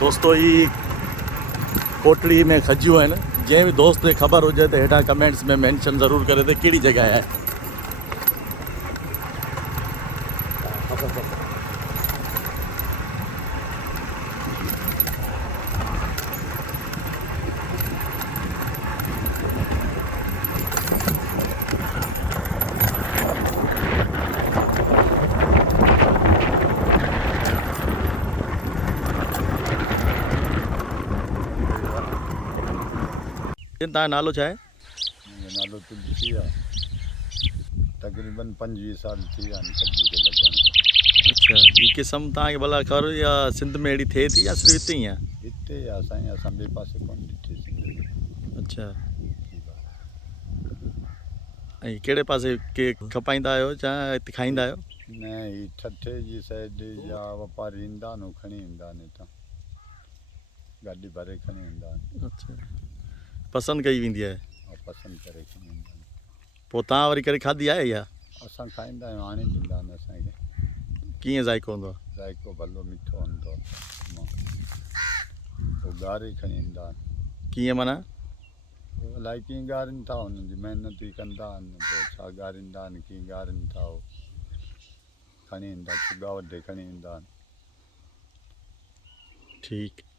दोस्तों ही कोटड़ी में खजियूं आहिनि। जंहिं बि दोस्त खे ख़बर हुजे त हेठां कमेंट्स में मेंशन ज़रूरु करे त कहिड़ी जॻह आहे। तव्हांजो नालो छा आहे? मुंहिंजो नालो तुलसी आहे। तक़रीबन 25 साल थी विया आहिनि कद्दू खे लॻण खे। अच्छा, हीअ क़िस्म तव्हांखे भला ख़बर या सिंध में अहिड़ी थिए थी या सिर्फ़ु हिते ई आहे? हिते आहे साईं, असां ॿिए पासे कोन ॾिठी सिंध में। अच्छा, ऐं कहिड़े पासे के खपाईंदा आहियो या हिते खाईंदा आहियो? न, ही ठठे जी साइड जा वापारी ईंदा आहिनि, खणी ईंदा आहिनि हितां, गाॾी भरे खणी ईंदा आहिनि। अच्छा, पसंदि कई वेंदी आहे? ऐं पसंदि करे खणी ईंदा आहिनि। पोइ तव्हां वरी करे खाधी आहे या? असां खाईंदा आहियूं, आणे ॾींदा आहिनि असांखे। कीअं ज़ाइको हूंदो आहे? ज़ाइको भलो मिठो हूंदो आहे। पोइ ॻारे खणी ईंदा आहिनि। कीअं माना? अलाए कीअं ॻारनि था, हुननि जी महिनत ई कंदा आहिनि। पोइ छा ॻारींदा आहिनि, कीअं ॻारनि था, उहो खणी ईंदा, चुॻा वढे खणी ईंदा आहिनि। ठीकु।